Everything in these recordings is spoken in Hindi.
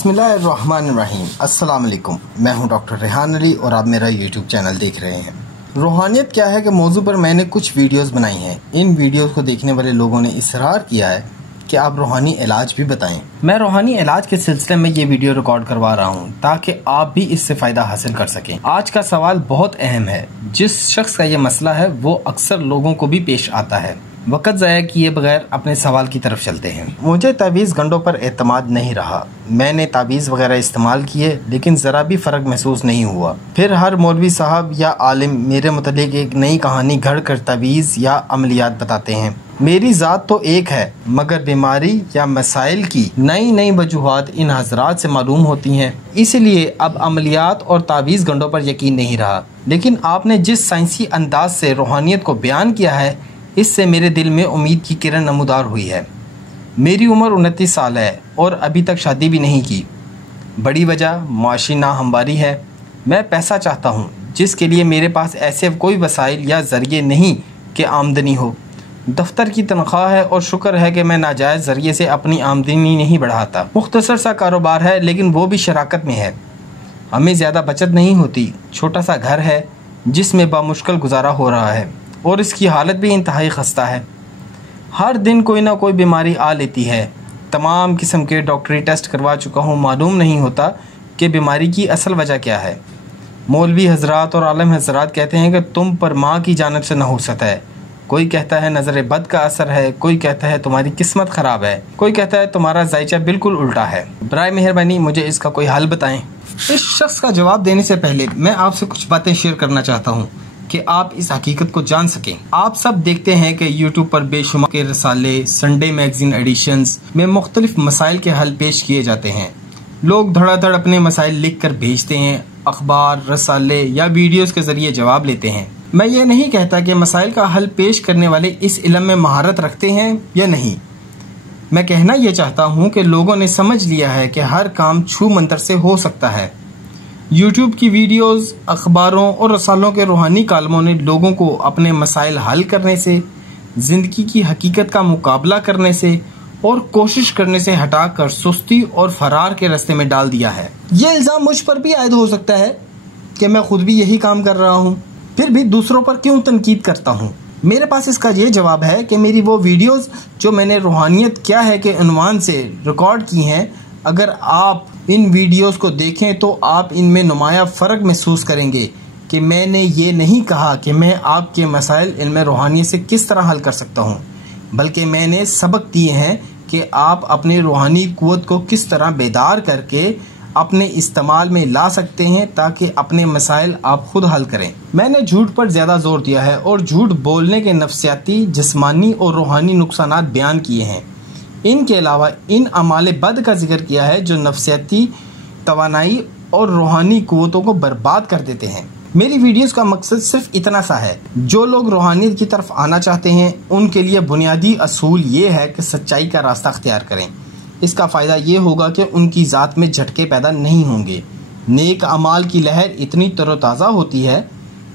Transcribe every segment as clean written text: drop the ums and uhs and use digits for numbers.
बिस्मिल्लाहिर्रहमानिर्रहीम। अस्सलाम वालेकुम। मैं हूं डॉक्टर रेहान अली और आप मेरा यूट्यूब चैनल देख रहे हैं। रूहानियत क्या है कि मौजू पर मैंने कुछ वीडियोस बनाई हैं। इन वीडियोस को देखने वाले लोगों ने इसरार किया है कि आप रूहानी इलाज भी बताएं। मैं रूहानी इलाज के सिलसिले में ये वीडियो रिकॉर्ड करवा रहा हूँ ताकि आप भी इससे फ़ायदा हासिल कर सकें। आज का सवाल बहुत अहम है। जिस शख्स का ये मसला है वो अक्सर लोगों को भी पेश आता है। वक़्त ज़ाया किए बगैर अपने सवाल की तरफ चलते हैं। मुझे तावीज़ गंडों पर एतमाद नहीं रहा। मैंने तावीज़ वगैरह इस्तेमाल किए लेकिन ज़रा भी फ़र्क महसूस नहीं हुआ। फिर हर मौलवी साहब या आलिम मेरे मुतालिक एक नई कहानी घड़ कर तावीज़ या अमलियात बताते हैं। मेरी ज़ात तो एक है मगर बीमारी या मसाइल की नई नई वजूहात इन हजरात से मालूम होती हैं। इसलिए अब अमलियात और तावीज़ गंडों पर यकीन नहीं रहा। लेकिन आपने जिस साइंसी अंदाज से रूहानियत को बयान किया है इससे मेरे दिल में उम्मीद की किरण नमूदार हुई है। मेरी उम्र 29 साल है और अभी तक शादी भी नहीं की। बड़ी वजह माशी नाहमवारी है। मैं पैसा चाहता हूँ जिसके लिए मेरे पास ऐसे कोई वसाइल या ज़रिए नहीं कि आमदनी हो। दफ्तर की तनख्वाह है और शुक्र है कि मैं नाजायज़ ज़रिए से अपनी आमदनी नहीं बढ़ाता। मुख्तसर सा कारोबार है लेकिन वो भी शराकत में है। हमें ज़्यादा बचत नहीं होती। छोटा सा घर है जिसमें बामुश्किल गुजारा हो रहा है और इसकी हालत भी इंतहाई खस्ता है। हर दिन कोई ना कोई बीमारी आ लेती है। तमाम किस्म के डॉक्टरी टेस्ट करवा चुका हूँ। मालूम नहीं होता कि बीमारी की असल वजह क्या है। मौलवी हजरात और आलम हजरात कहते हैं कि तुम पर माँ की जानिब से नहुसत है। कोई कहता है नज़र बद का असर है, कोई कहता है तुम्हारी किस्मत ख़राब है, कोई कहता है तुम्हारा जायचा बिल्कुल उल्टा है। बराए मेहरबानी मुझे इसका कोई हल बताएं। इस शख्स का जवाब देने से पहले मैं आपसे कुछ बातें शेयर करना चाहता हूँ कि आप इस हकीकत को जान सकें। आप सब देखते हैं कि यूट्यूब पर बेशुमार के रसाले, संडे मैगजीन एडिशंस में मुख्तलिफ मसाइल के हल पेश किए जाते हैं। लोग धड़ाधड़ अपने मसाइल लिख कर भेजते हैं। अखबार, रसाले या वीडियोस के जरिए जवाब लेते हैं। मैं ये नहीं कहता कि मसाइल का हल पेश करने वाले इस इल्म में महारत रखते हैं या नहीं। मैं कहना यह चाहता हूँ कि लोगों ने समझ लिया है कि हर काम छू मंतर से हो सकता है। यूट्यूब की वीडियोस, अखबारों और रसालों के रूहानी कालमों ने लोगों को अपने मसाइल हल करने से, ज़िंदगी की हकीकत का मुकाबला करने से और कोशिश करने से हटाकर सुस्ती और फरार के रास्ते में डाल दिया है। ये इल्ज़ाम मुझ पर भी आयद हो सकता है कि मैं खुद भी यही काम कर रहा हूँ, फिर भी दूसरों पर क्यों तनकीद करता हूँ। मेरे पास इसका ये जवाब है कि मेरी वो वीडियोस जो मैंने रूहानियत क्या है के उन्वान से रिकॉर्ड की हैं, अगर आप इन वीडियोस को देखें तो आप इनमें नुमाया फ़र्क महसूस करेंगे कि मैंने ये नहीं कहा कि मैं आपके मसाइल इल्म रूहानियत से किस तरह हल कर सकता हूँ, बल्कि मैंने सबक दिए हैं कि आप अपने रूहानी क़ुव्वत को किस तरह बेदार करके अपने इस्तेमाल में ला सकते हैं ताकि अपने मसाइल आप खुद हल करें। मैंने झूठ पर ज़्यादा जोर दिया है और झूठ बोलने के नफ्सियाती, जिस्मानी और रूहानी नुकसानात बयान किए हैं। इनके अलावा इन अमाले बद का जिक्र किया है जो नफ्सियाती तवानाई और रूहानी क़ुव्वतों को बर्बाद कर देते हैं। मेरी वीडियोस का मकसद सिर्फ इतना सा है, जो लोग रूहानियत की तरफ आना चाहते हैं उनके लिए बुनियादी असूल ये है कि सच्चाई का रास्ता अख्तियार करें। इसका फ़ायदा ये होगा कि उनकी ज़ात में झटके पैदा नहीं होंगे। नेक अमाल की लहर इतनी तरोताज़ा होती है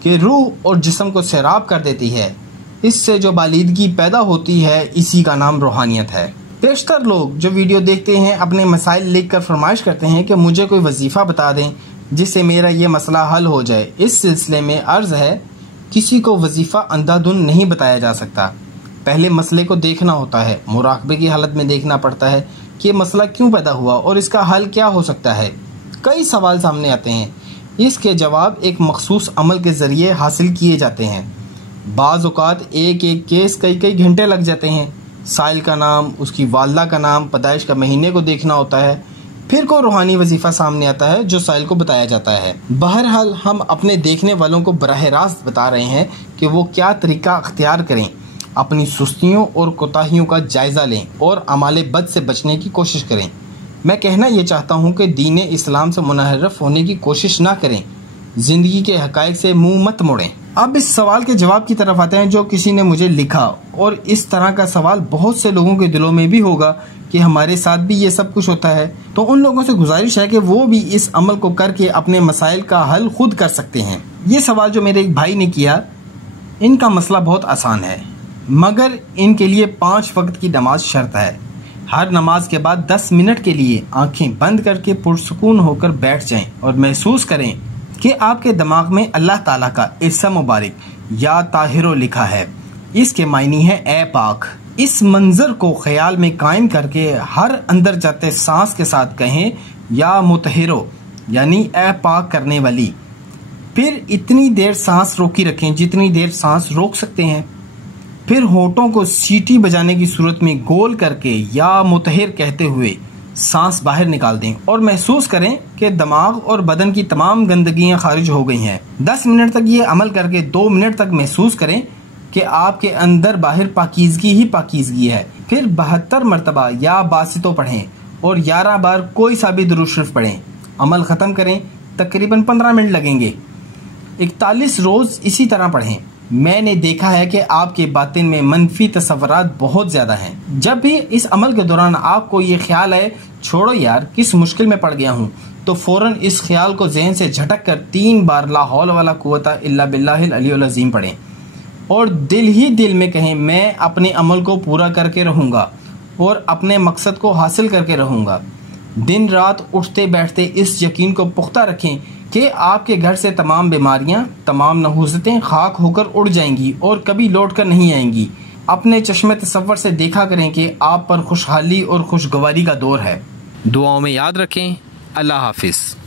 कि रूह और जिस्म को सैराब कर देती है। इससे जो बालिदगी पैदा होती है इसी का नाम रूहानियत है। बेशतर लोग जो वीडियो देखते हैं अपने मसाइल लिख कर फरमाइश करते हैं कि मुझे कोई वजीफ़ा बता दें जिससे मेरा ये मसला हल हो जाए। इस सिलसिले में अर्ज़ है, किसी को वजीफ़ा अंधाधुन नहीं बताया जा सकता। पहले मसले को देखना होता है, मुराकबे की हालत में देखना पड़ता है कि मसला क्यों पैदा हुआ और इसका हल क्या हो सकता है। कई सवाल सामने आते हैं, इसके जवाब एक मखसूस अमल के ज़रिए हासिल किए जाते हैं। बाज़ औक़ात एक एक केस कई कई घंटे लग जाते हैं। साइल का नाम, उसकी वालदा का नाम, पैदाइश का महीने को देखना होता है। फिर कोई रूहानी वजीफ़ा सामने आता है जो साइल को बताया जाता है। बहरहाल हम अपने देखने वालों को बराह रास्त बता रहे हैं कि वो क्या तरीका अख्तियार करें, अपनी सुस्तियों और कोताहियों का जायज़ा लें और अमाले बद से बचने की कोशिश करें। मैं कहना ये चाहता हूँ कि दीन इस्लाम से मुनहरफ होने की कोशिश ना करें। ज़िंदगी के हक़ाइक़ से मुँह मत मोड़ें। अब इस सवाल के जवाब की तरफ आते हैं जो किसी ने मुझे लिखा, और इस तरह का सवाल बहुत से लोगों के दिलों में भी होगा कि हमारे साथ भी ये सब कुछ होता है। तो उन लोगों से गुजारिश है कि वो भी इस अमल को करके अपने मसाइल का हल खुद कर सकते हैं। ये सवाल जो मेरे एक भाई ने किया, इनका मसला बहुत आसान है, मगर इनके लिए 5 वक्त की नमाज शर्त है। हर नमाज के बाद 10 मिनट के लिए आंखें बंद करके पुरसुकून होकर बैठ जाएं और महसूस करें कि आपके दिमाग में अल्लाह ताला का इस्म मुबारक या ताहिरो लिखा है। इसके मायने है ए पाक। इस मंजर को ख्याल में कायम करके हर अंदर जाते सांस के साथ कहें या मुतहिरो यानी ए पाक करने वाली। फिर इतनी देर सांस रोकी रखें जितनी देर सांस रोक सकते हैं। फिर होठों को सीटी बजाने की सूरत में गोल करके या मुतहिर कहते हुए सांस बाहर निकाल दें और महसूस करें कि दिमाग और बदन की तमाम गंदगियां खारिज हो गई हैं। 10 मिनट तक ये अमल करके 2 मिनट तक महसूस करें कि आपके अंदर बाहर पाकीज़गी ही पाकीज़गी है। फिर 72 मरतबा या बासितो पढ़ें और 11 बार कोई सा भी दुरूद शरीफ पढ़ें। अमल ख़त्म करें, तकरीबन 15 मिनट लगेंगे। 41 रोज़ इसी तरह पढ़ें। मैंने देखा है कि आपके बातिन में मनफी तसव्वुरात बहुत ज़्यादा हैं। जब भी इस अमल के दौरान आपको ये ख्याल आए छोड़ो यार किस मुश्किल में पड़ गया हूँ, तो फ़ौरन इस ख्याल को ज़हन से झटक कर 3 बार ला हौल वला कुव्वता इल्ला बिल्लाहिल अलीयुल अज़ीम पढ़ें और दिल ही दिल में कहें मैं अपने अमल को पूरा करके रहूँगा और अपने मकसद को हासिल करके रहूँगा। दिन रात उठते बैठते इस यकीन को पुख्ता रखें कि आपके घर से तमाम बीमारियां, तमाम नहूसतें खाक होकर उड़ जाएंगी और कभी लौट कर नहीं आएंगी। अपने चश्मे तसव्वुर से देखा करें कि आप पर खुशहाली और खुशगवारी का दौर है। दुआओं में याद रखें। अल्लाह हाफिज़।